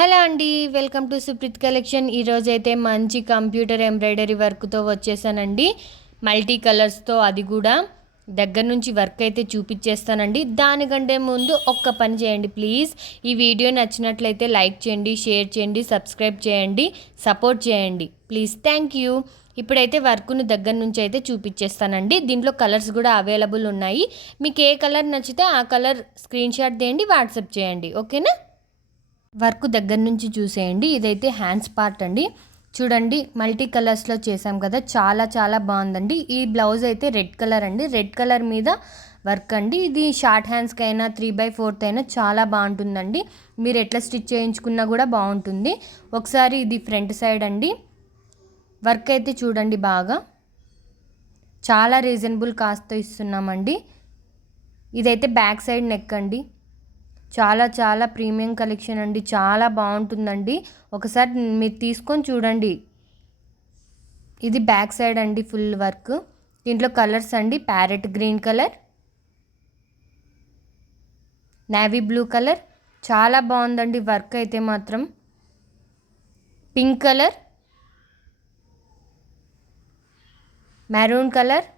Hello అండి, welcome to Supreet collection. ఈరోజైతే మంచి కంప్యూటర్ ఎంబ్రాయిడరీ వర్క్తో వచ్చేసానండి. మల్టీ కలర్స్తో, అది కూడా దగ్గర నుంచి వర్క్ అయితే చూపించేస్తానండి. దానికంటే ముందు ఒక్క పని చేయండి ప్లీజ్. ఈ వీడియో నచ్చినట్లయితే లైక్ చేయండి, షేర్ చేయండి, సబ్స్క్రైబ్ చేయండి, సపోర్ట్ చేయండి ప్లీజ్. Thank you. ఇప్పుడైతే వర్క్ను దగ్గర నుంచి అయితే చూపించేస్తానండి. దీంట్లో కలర్స్ కూడా అవైలబుల్ ఉన్నాయి. మీకు ఏ కలర్ నచ్చితే ఆ కలర్ స్క్రీన్ షాట్ తీయండి, వాట్సాప్ చేయండి. ఓకేనా? వర్క్ దగ్గర నుంచి చూసేయండి. ఇదైతే హ్యాండ్స్ పార్ట్ అండి. చూడండి, మల్టీ కలర్స్లో చేసాం కదా, చాలా చాలా బాగుందండి. ఈ బ్లౌజ్ అయితే రెడ్ కలర్ అండి. రెడ్ కలర్ మీద వర్క్ అండి. ఇది షార్ట్ హ్యాండ్స్కి అయినా 3/4 అయినా చాలా బాగుంటుందండి. మీరు ఎట్లా స్టిచ్ చేయించుకున్నా కూడా బాగుంటుంది. ఒకసారి ఇది ఫ్రంట్ సైడ్ అండి. వర్క్ అయితే చూడండి, బాగా చాలా రీజనబుల్ కాస్ట్తో ఇస్తున్నామండి. ఇదైతే బ్యాక్ సైడ్ నెక్ అండి. చాలా చాలా ప్రీమియం కలెక్షన్ అండి. చాలా బాగుంటుందండి. ఒకసారి మీరు తీసుకొని చూడండి. ఇది బ్యాక్ సైడ్ అండి, ఫుల్ వర్క్. దీంట్లో కలర్స్ అండి: parrot green colour, navy blue colour. చాలా బాగుందండి వర్క్ అయితే మాత్రం. Pink colour, maroon colour,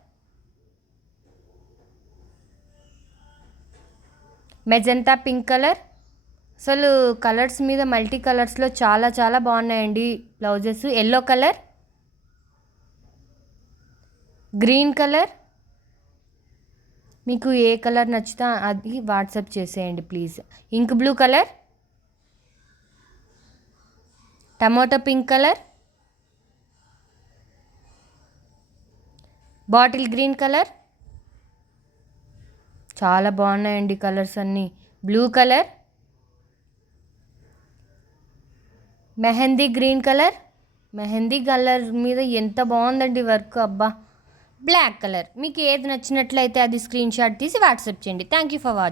magenta pink colour. అసలు కలర్స్ మీద మల్టీ కలర్స్లో చాలా చాలా బాగున్నాయండి blouses. Yellow colour, green colour. మీకు ఏ కలర్ నచ్చితే అది వాట్సాప్ చేసేయండి please. Ink blue colour, tomato pink colour, bottle green colour. చాలా బాగున్నాయండి కలర్స్ అన్నీ. Blue colour, mehndi green colour. Mehndi colour మీద ఎంత బాగుందండి వర్క్, అబ్బా. Black colour. మీకు ఏది నచ్చినట్లయితే అది స్క్రీన్ షాట్ తీసి వాట్సాప్ చేయండి. Thank you for watching.